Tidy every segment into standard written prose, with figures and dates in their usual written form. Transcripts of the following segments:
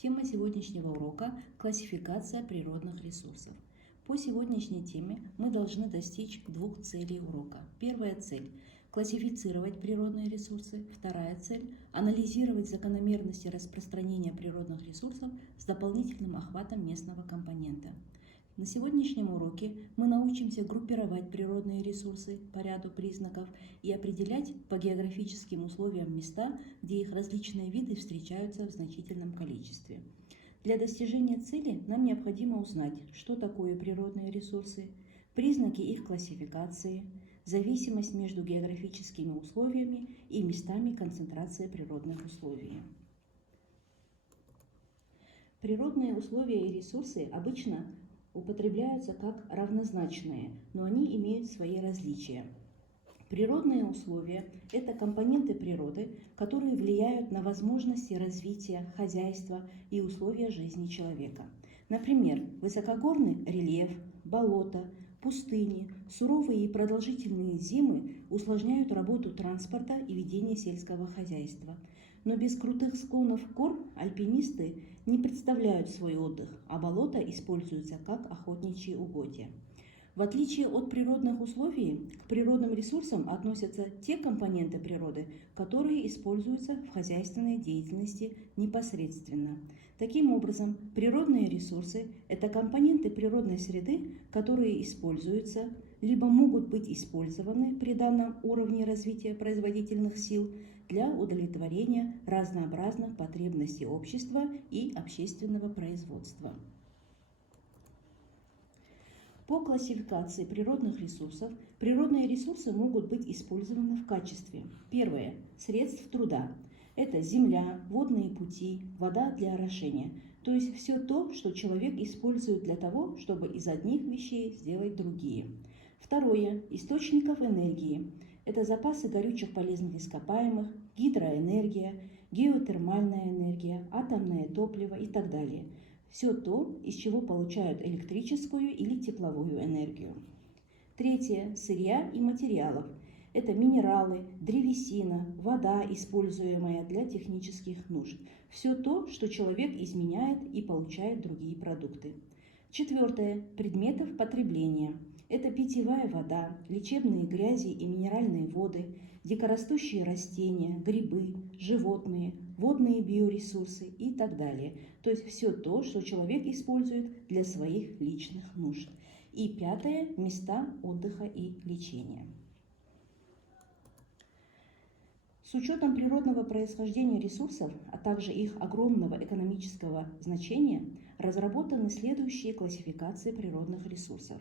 Тема сегодняшнего урока – классификация природных ресурсов. По сегодняшней теме мы должны достичь двух целей урока. Первая цель – классифицировать природные ресурсы. Вторая цель – анализировать закономерности распространения природных ресурсов с дополнительным охватом местного компонента. На сегодняшнем уроке мы научимся группировать природные ресурсы по ряду признаков и определять по географическим условиям места, где их различные виды встречаются в значительном количестве. Для достижения цели нам необходимо узнать, что такое природные ресурсы, признаки их классификации, зависимость между географическими условиями и местами концентрации природных условий. Природные условия и ресурсы обычно употребляются как равнозначные, но они имеют свои различия. Природные условия – это компоненты природы, которые влияют на возможности развития, хозяйства и условия жизни человека. Например, высокогорный рельеф, болота, пустыни, суровые и продолжительные зимы усложняют работу транспорта и ведение сельского хозяйства. Но без крутых склонов гор альпинисты не представляют свой отдых, а болота используются как охотничьи угодья. В отличие от природных условий, к природным ресурсам относятся те компоненты природы, которые используются в хозяйственной деятельности непосредственно. Таким образом, природные ресурсы – это компоненты природной среды, которые используются, либо могут быть использованы при данном уровне развития производительных сил для удовлетворения разнообразных потребностей общества и общественного производства. По классификации природных ресурсов, природные ресурсы могут быть использованы в качестве: первое – средств труда. Это земля, водные пути, вода для орошения, то есть все то, что человек использует для того, чтобы из одних вещей сделать другие. Второе – источников энергии. Это запасы горючих полезных ископаемых, гидроэнергия, геотермальная энергия, атомное топливо и так далее. Все то, из чего получают электрическую или тепловую энергию. Третье – сырья и материалов. Это минералы, древесина, вода, используемая для технических нужд. Все то, что человек изменяет и получает другие продукты. Четвертое – предметов потребления. Это питьевая вода, лечебные грязи и минеральные воды, дикорастущие растения, грибы, животные, водные биоресурсы и так далее. То есть все то, что человек использует для своих личных нужд. И пятое – места отдыха и лечения. С учетом природного происхождения ресурсов, а также их огромного экономического значения, разработаны следующие классификации природных ресурсов.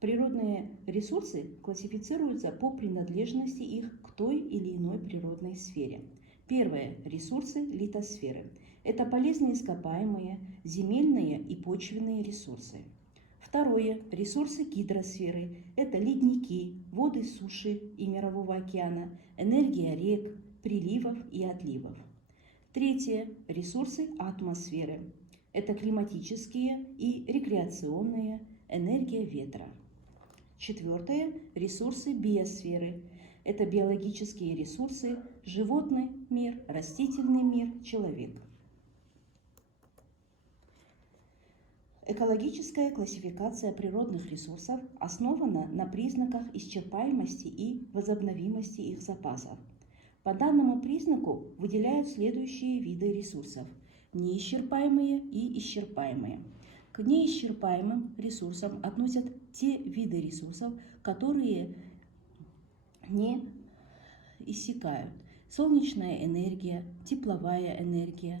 Природные ресурсы классифицируются по принадлежности их к той или иной природной сфере. Первое – ресурсы литосферы. Это полезные ископаемые, земельные и почвенные ресурсы. Второе – ресурсы гидросферы. Это ледники, воды суши и Мирового океана, энергия рек, приливов и отливов. Третье – ресурсы атмосферы. Это климатические и рекреационные, энергия ветра. Четвертое – ресурсы биосферы. Это биологические ресурсы, животный мир, растительный мир, человек. Экологическая классификация природных ресурсов основана на признаках исчерпаемости и возобновимости их запасов. По данному признаку выделяют следующие виды ресурсов: неисчерпаемые и исчерпаемые. К неисчерпаемым ресурсам относят те виды ресурсов, которые не иссякают. Солнечная энергия, тепловая энергия,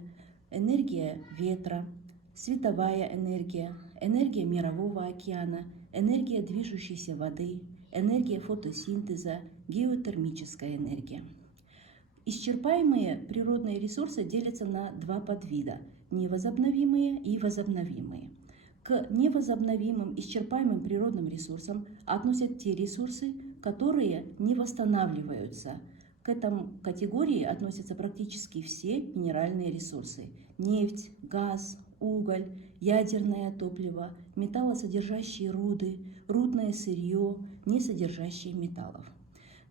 энергия ветра, световая энергия, энергия Мирового океана, энергия движущейся воды, энергия фотосинтеза, геотермическая энергия. Исчерпаемые природные ресурсы делятся на два подвида – невозобновимые и возобновимые. К невозобновимым исчерпаемым природным ресурсам относят те ресурсы, которые не восстанавливаются. К этой категории относятся практически все минеральные ресурсы – нефть, газ, уголь, ядерное топливо, металлосодержащие руды, рудное сырье, не содержащие металлов.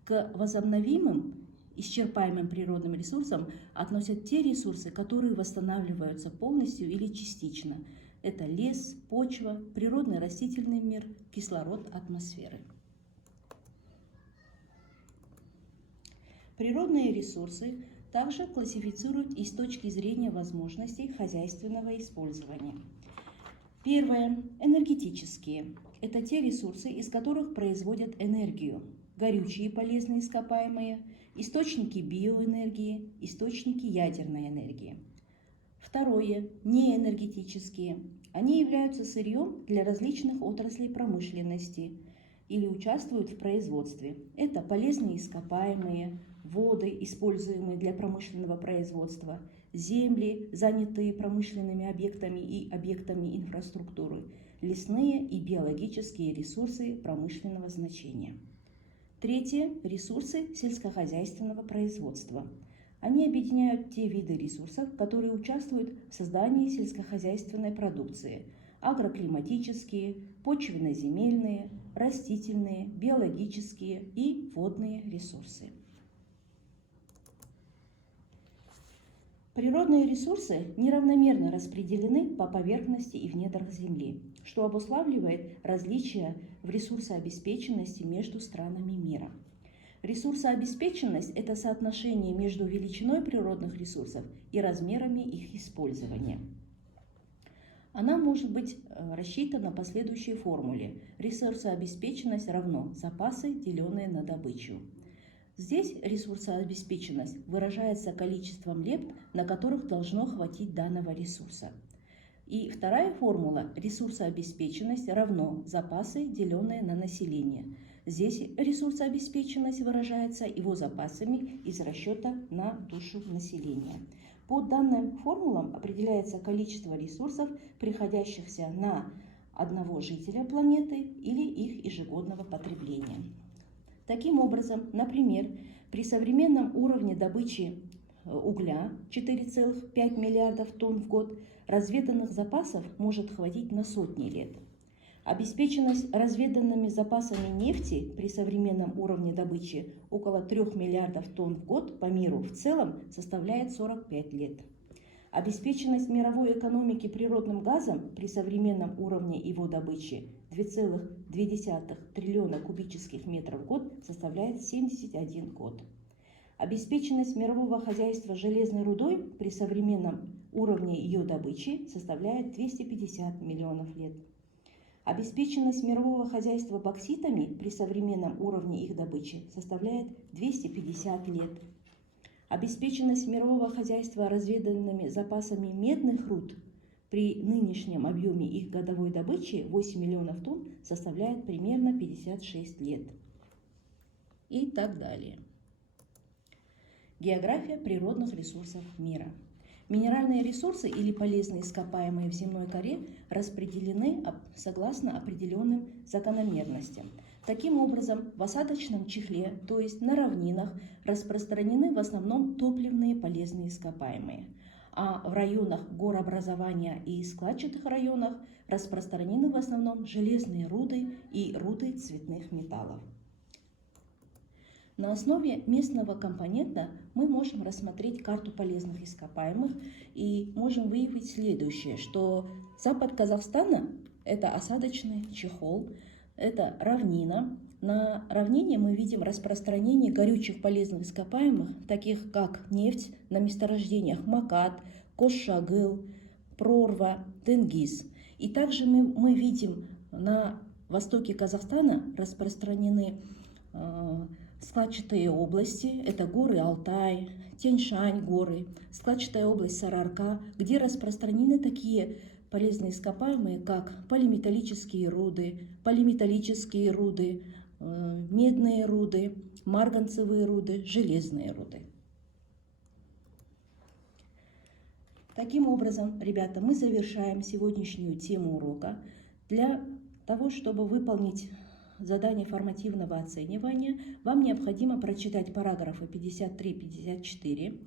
К возобновимым исчерпаемым природным ресурсам относят те ресурсы, которые восстанавливаются полностью или частично. Это лес, почва, природный растительный мир, кислород атмосферы. Природные ресурсы также классифицируют и с точки зрения возможностей хозяйственного использования. Первое. Энергетические. Это те ресурсы, из которых производят энергию. Горючие полезные ископаемые, источники биоэнергии, источники ядерной энергии. Второе. Неэнергетические. Они являются сырьем для различных отраслей промышленности или участвуют в производстве. Это полезные ископаемые, воды, используемые для промышленного производства, земли, занятые промышленными объектами и объектами инфраструктуры, лесные и биологические ресурсы промышленного значения. Третье – ресурсы сельскохозяйственного производства. Они объединяют те виды ресурсов, которые участвуют в создании сельскохозяйственной продукции – агроклиматические, почвенно-земельные, растительные, биологические и водные ресурсы. Природные ресурсы неравномерно распределены по поверхности и в недрах Земли, что обуславливает различия в ресурсообеспеченности между странами мира. Ресурсообеспеченность – это соотношение между величиной природных ресурсов и размерами их использования. Она может быть рассчитана по следующей формуле. Ресурсообеспеченность равно запасы, деленные на добычу. Здесь ресурсообеспеченность выражается количеством лет, на которых должно хватить данного ресурса. И вторая формула – ресурсообеспеченность равно запасы, деленные на население. Здесь ресурсообеспеченность выражается его запасами из расчета на душу населения. По данным формулам определяется количество ресурсов, приходящихся на одного жителя планеты или их ежегодного потребления. Таким образом, например, при современном уровне добычи угля 4,5 миллиардов тонн в год разведанных запасов может хватить на сотни лет. Обеспеченность разведанными запасами нефти при современном уровне добычи около 3 миллиардов тонн в год по миру в целом составляет 45 лет. Обеспеченность мировой экономики природным газом при современном уровне его добычи 2,2 триллиона кубических метров в год составляет 71 год. Обеспеченность мирового хозяйства железной рудой при современном уровне ее добычи составляет 250 миллионов лет. Обеспеченность мирового хозяйства бокситами при современном уровне их добычи составляет 250 лет. Обеспеченность мирового хозяйства разведанными запасами медных руд при нынешнем объеме их годовой добычи 8 миллионов тонн составляет примерно 56 лет. И так далее. География природных ресурсов мира. Минеральные ресурсы или полезные ископаемые в земной коре распределены согласно определенным закономерностям. Таким образом, в осадочном чехле, то есть на равнинах, распространены в основном топливные полезные ископаемые, а в районах горообразования и складчатых районах распространены в основном железные руды и руды цветных металлов. На основе местного компонента мы можем рассмотреть карту полезных ископаемых и можем выявить следующее, что запад Казахстана – это осадочный чехол, это равнина. На равнине мы видим распространение горючих полезных ископаемых, таких как нефть на месторождениях Макат, Косшагыл, Прорва, Тенгиз. И также мы видим на востоке Казахстана распространены складчатые области, это горы Алтай, Тянь-Шань горы, складчатая область Сарыарка, где распространены такие полезные ископаемые, как полиметаллические руды, медные руды, марганцевые руды, железные руды. Таким образом, ребята, мы завершаем сегодняшнюю тему урока. Для того, чтобы выполнить задание формативного оценивания, вам необходимо прочитать параграфы 53-54.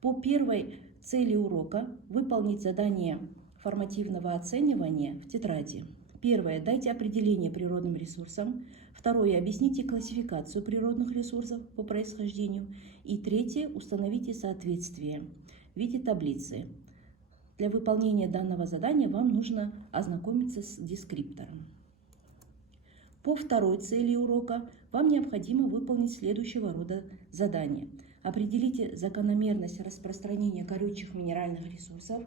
По первой цели урока выполнить задание формативного оценивания в тетради Первое. Дайте определение природным ресурсам. Второе. Объясните классификацию природных ресурсов по происхождению. И третье. Установите соответствие в виде таблицы. Для выполнения данного задания вам нужно ознакомиться с дескриптором. По второй цели урока вам необходимо выполнить следующего рода задания. Определите закономерность распространения горючих минеральных ресурсов,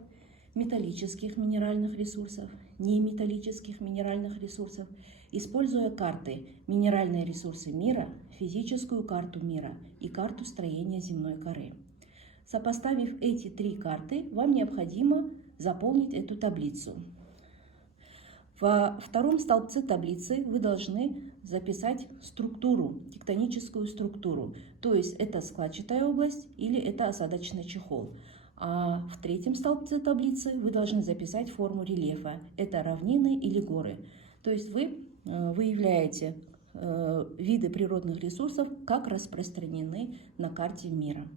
металлических минеральных ресурсов, неметаллических минеральных ресурсов, используя карты «Минеральные ресурсы мира», «Физическую карту мира» и карту строения земной коры. Сопоставив эти три карты, вам необходимо заполнить эту таблицу. Во втором столбце таблицы вы должны записать структуру, тектоническую структуру, то есть это складчатая область или это осадочный чехол. А в третьем столбце таблицы вы должны записать форму рельефа, это равнины или горы. То есть вы выявляете виды природных ресурсов, как распространены на карте мира.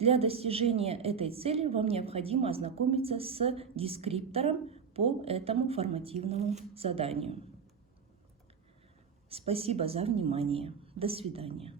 Для достижения этой цели вам необходимо ознакомиться с дескриптором по этому формативному заданию. Спасибо за внимание. До свидания.